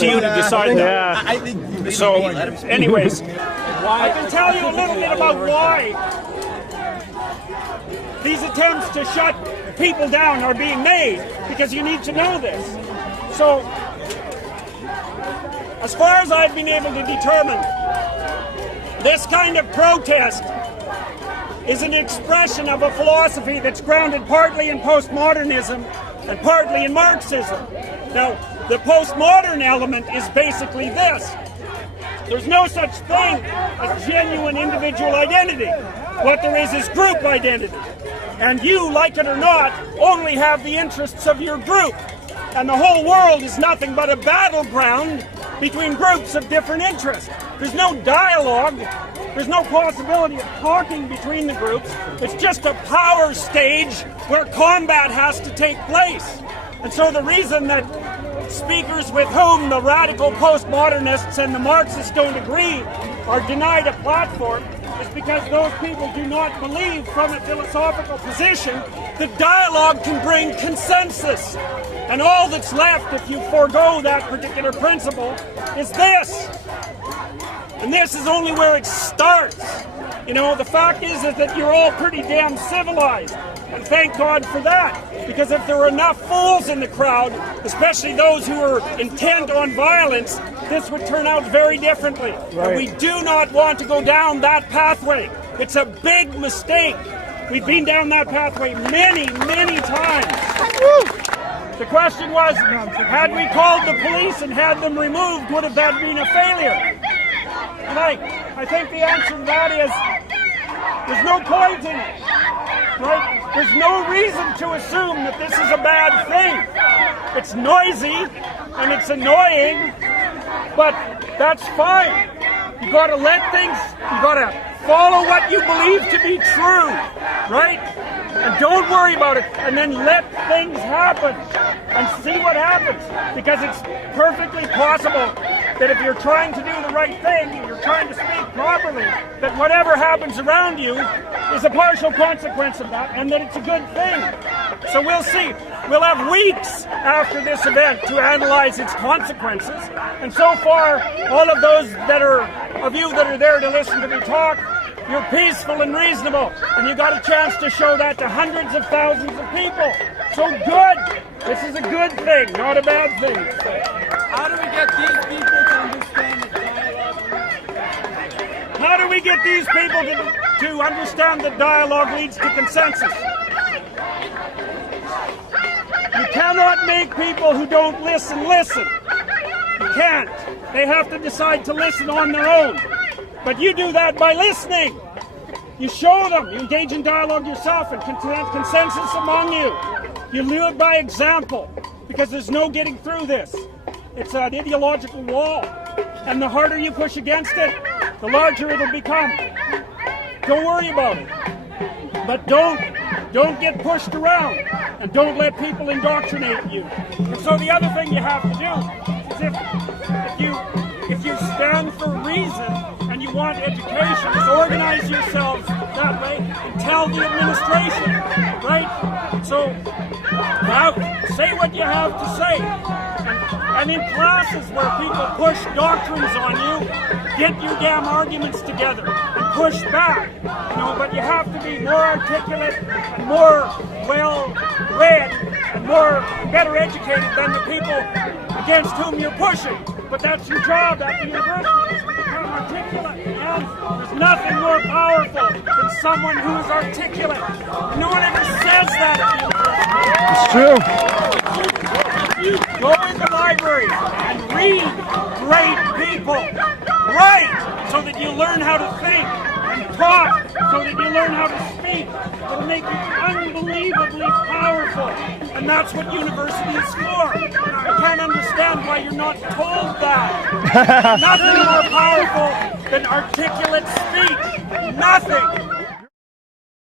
to you to decide that. I think So, anyways, I can tell you a little bit about why these attempts to shut people down are being made, because you need to know this. So, as far as I've been able to determine, this kind of protest is an expression of a philosophy that's grounded partly in postmodernism and partly in Marxism. Now, the postmodern element is basically this. There's no such thing as genuine individual identity. What there is group identity. And you, like it or not, only have the interests of your group. And the whole world is nothing but a battleground between groups of different interests. There's no dialogue. There's no possibility of talking between the groups. It's just a power stage where combat has to take place. And so the reason that speakers with whom the radical postmodernists and the Marxists don't agree are denied a platform is because those people do not believe from a philosophical position that dialogue can bring consensus. And all that's left if you forego that particular principle is this. And this is only where it starts. You know, the fact is that you're all pretty damn civilized. And thank God for that. Because if there were enough fools in the crowd, especially those who are intent on violence, this would turn out very differently. Right. And we do not want to go down that pathway. It's a big mistake. We've been down that pathway many, many times. The question was, had we called the police and had them removed, would have that been a failure? And I think the answer to that is, there's no point in it, right? There's no reason to assume that this is a bad thing. It's noisy and it's annoying, but that's fine. You gotta let things, you gotta follow what you believe to be true, right? And don't worry about it, and then let things happen and see what happens, because it's perfectly possible that if you're trying to do the right thing, and you're trying to speak properly, that whatever happens around you is a partial consequence of that, and that it's a good thing. So we'll see. We'll have weeks after this event to analyze its consequences, and so far, all of those of you that are there to listen to me talk, you're peaceful and reasonable, and you got a chance to show that to hundreds of thousands of people. So good! This is a good thing, not a bad thing. How do we get these people to understand the dialogue? How do we get these people to understand that dialogue leads to consensus? You cannot make people who don't listen, listen. You can't. They have to decide to listen on their own. But you do that by listening. You show them. You engage in dialogue yourself and consensus among you. You do it by example, because there's no getting through this. It's an ideological wall. And the harder you push against it, the larger it'll become. Don't worry about it. But don't get pushed around. And don't let people indoctrinate you. And so the other thing you have to do is if you stand for reason and you want education, is organize yourselves that way and tell the administration, right? So now say what you have to say. And in classes where people push doctrines on you, get your damn arguments together and push back. You know, but you have to be more articulate and more well-read and better educated than the people against whom you're pushing. But that's your job at the university, is to become articulate. And there's nothing more powerful than someone who is articulate. No one ever says that at the university. It's true. You go in the library and read great people. Write so that you learn how to think. And talk so that you learn how to speak. It'll make you unbelievably powerful. And that's what university is for. I can't understand why you're not told that. Nothing more powerful than articulate speech. Nothing.